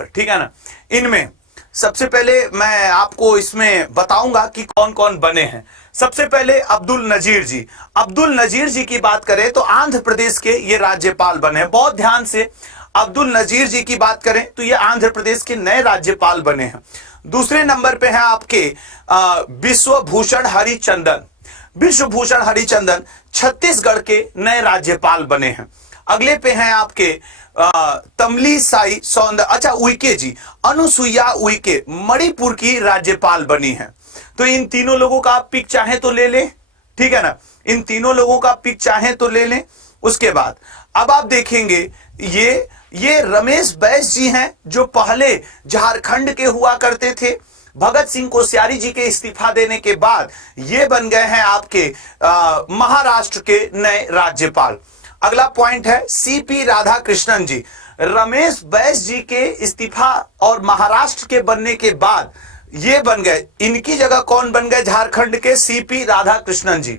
ऊपर, ठीक है ना। इनमें सबसे पहले मैं आपको इसमें बताऊंगा कि कौन कौन बने हैं। सबसे पहले अब्दुल नजीर जी। अब्दुल नजीर जी की बात करें तो आंध्र प्रदेश के ये राज्यपाल बने हैं। बहुत ध्यान से, अब्दुल नजीर जी की बात करें तो ये आंध्र प्रदेश के नए राज्यपाल बने हैं। दूसरे नंबर पे है आपके विश्वभूषण हरिचंदन। विश्वभूषण हरिचंदन छत्तीसगढ़ के नए राज्यपाल बने हैं। अगले पे हैं आपके तमलिसाई सौंदर, अच्छा उइके जी, अनुसुईया उइके मणिपुर की राज्यपाल बनी है। तो इन तीनों लोगों का आप पिक चाहें तो ले लें, ठीक है ना। इन तीनों लोगों का पिक चाहें तो ले लें। उसके बाद अब आप देखेंगे ये रमेश बैस जी हैं जो पहले झारखंड के हुआ करते थे। भगत सिंह कोश्यारी जी के इस्तीफा देने के बाद ये बन गए हैं आपके महाराष्ट्र के नए राज्यपाल। अगला पॉइंट है सीपी राधाकृष्णन जी। रमेश बैस जी के इस्तीफा और महाराष्ट्र के बनने के बाद ये बन गए, इनकी जगह कौन बन गए झारखंड के? सीपी राधाकृष्णन जी।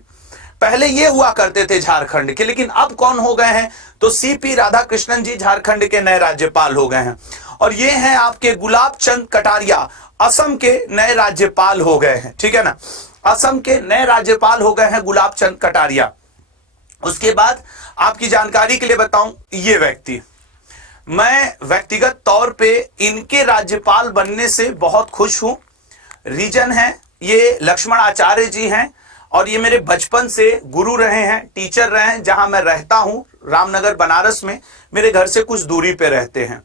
पहले ये हुआ करते थे झारखंड के, लेकिन अब कौन हो गए हैं? तो सीपी राधाकृष्णन जी झारखंड के नए राज्यपाल हो गए हैं। और ये हैं आपके गुलाब चंद कटारिया, असम के नए राज्यपाल हो गए हैं, ठीक है ना। असम के नए राज्यपाल हो गए हैं गुलाब चंद कटारिया। उसके बाद आपकी जानकारी के लिए बताऊं, ये व्यक्ति, मैं व्यक्तिगत तौर पे इनके राज्यपाल बनने से बहुत खुश हूं। रीजन है, ये लक्ष्मण आचार्य जी हैं और ये मेरे बचपन से गुरु रहे हैं, टीचर रहे हैं। जहां मैं रहता हूं रामनगर बनारस में, मेरे घर से कुछ दूरी पे रहते हैं।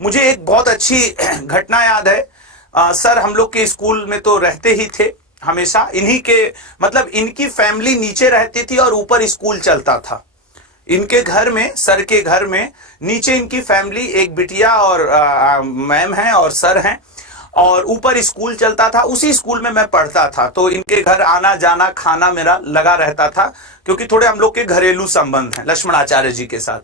मुझे एक बहुत अच्छी घटना याद है। सर हम लोग के स्कूल में तो रहते ही थे हमेशा। इन्हीं के मतलब इनकी फैमिली नीचे रहती थी और ऊपर स्कूल चलता था। इनके घर में, सर के घर में नीचे इनकी फैमिली, एक बिटिया और मैम हैं और सर हैं, और ऊपर स्कूल चलता था। उसी स्कूल में मैं पढ़ता था, तो इनके घर आना जाना खाना मेरा लगा रहता था, क्योंकि थोड़े हम लोग के घरेलू संबंध हैं लक्ष्मण आचार्य जी के साथ।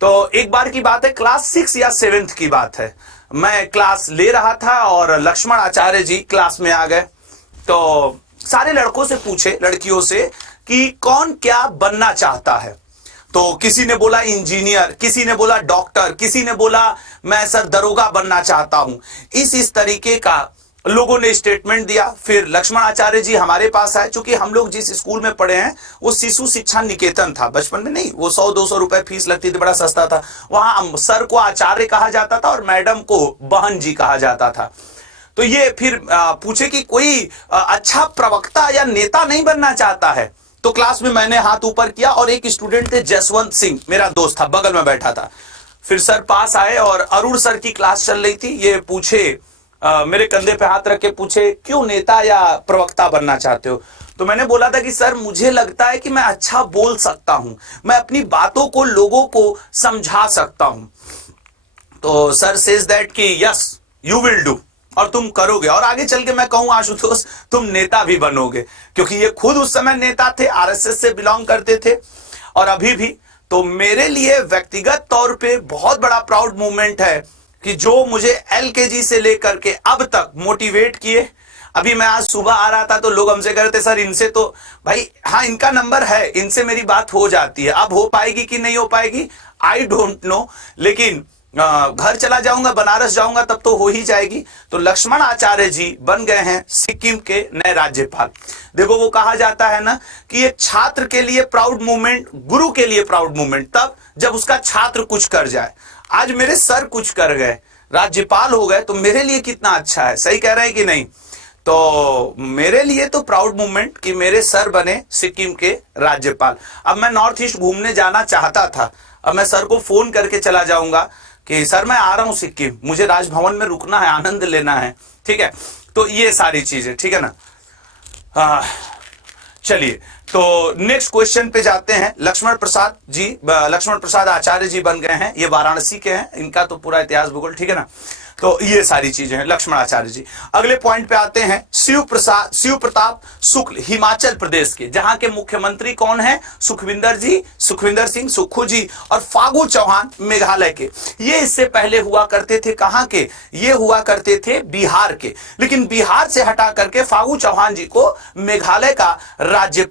तो एक बार की बात है, क्लास 6 या 7th की बात है, मैं क्लास ले रहा था और लक्ष्मण आचार्य जी क्लास में आ गए। तो सारे लड़कों से पूछे, लड़कियों से, कि कौन क्या बनना चाहता है। तो किसी ने बोला इंजीनियर, किसी ने बोला डॉक्टर, किसी ने बोला मैं सर दरोगा बनना चाहता हूं। इस तरीके का लोगों ने स्टेटमेंट दिया। फिर लक्ष्मण आचार्य जी हमारे पास आए। चूंकि हम लोग जिस स्कूल में पढ़े हैं वो शिशु शिक्षा निकेतन था, बचपन में नहीं, वो 100-200 रुपए फीस लगती थी, बड़ा सस्ता था। वहां सर को आचार्य कहा जाता था और मैडम को बहन जी कहा जाता था। तो ये फिर पूछे कि कोई अच्छा प्रवक्ता या नेता नहीं बनना चाहता है। तो क्लास में मैंने हाथ ऊपर किया और एक स्टूडेंट थे जसवंत सिंह, मेरा दोस्त था, बगल में बैठा था। फिर सर पास आए और अरुण सर की क्लास चल रही थी। ये पूछे, मेरे कंधे पे हाथ रख के पूछे, क्यों नेता या प्रवक्ता बनना चाहते हो? तो मैंने बोला था कि सर मुझे लगता है कि मैं अच्छा बोल सकता हूं, मैं अपनी बातों को लोगों को समझा सकता हूं। तो सर सेज दैट कि यस यू विल डू, और तुम करोगे, और आगे चल के मैं कहूं आशुतोष तुम नेता भी बनोगे, क्योंकि ये खुद उस समय नेता थे, आरएसएस से बिलोंग करते थे और अभी भी। तो मेरे लिए व्यक्तिगत तौर पे बहुत बड़ा प्राउड मूवमेंट है कि जो मुझे एलकेजी से लेकर के अब तक मोटिवेट किए। अभी मैं आज सुबह आ रहा था तो लोग हमसे कह रहे थे सर इनसे तो भाई, हाँ इनका नंबर है, इनसे मेरी बात हो जाती है। अब हो पाएगी कि नहीं हो पाएगी आई डोंट नो, लेकिन घर चला जाऊंगा, बनारस जाऊंगा तब तो हो ही जाएगी। तो लक्ष्मण आचार्य जी बन गए हैं सिक्किम के नए राज्यपाल। देखो वो कहा जाता है ना कि ये छात्र के लिए प्राउड मूवमेंट, गुरु के लिए प्राउड मूवमेंट तब जब उसका छात्र कुछ कर जाए। आज मेरे सर कुछ कर गए, राज्यपाल हो गए, तो मेरे लिए कितना अच्छा है। सही कह रहे हैं कि नहीं? तो मेरे लिए तो प्राउड मूवमेंट कि मेरे सर बने सिक्किम के राज्यपाल। अब मैं नॉर्थ ईस्ट घूमने जाना चाहता था, अब मैं सर को फोन करके चला जाऊंगा कि सर मैं आ रहा हूं सिक्किम, मुझे राजभवन में रुकना है, आनंद लेना है, ठीक है। तो ये सारी चीजें, ठीक है ना। चलिए तो नेक्स्ट क्वेश्चन पे जाते हैं। लक्ष्मण प्रसाद जी, लक्ष्मण प्रसाद आचार्य जी बन गए हैं, ये वाराणसी के हैं, इनका तो पूरा इतिहास भूगोल, ठीक है ना। तो ये सारी चीजें हैं लक्ष्मण आचार्य जी। अगले पॉइंट पे आते हैं, शिव प्रताप शुक्ल हिमाचल प्रदेश के, जहां के मुख्यमंत्री कौन है? सुखविंदर सिंह सुक्खू जी, और फागू चौहान मेघालय के। ये इससे पहले हुआ करते थे कहां के? ये हुआ करते थे बिहार के, लेकिन बिहार से हटा करके फागू चौहान जी को मेघालय का राज्य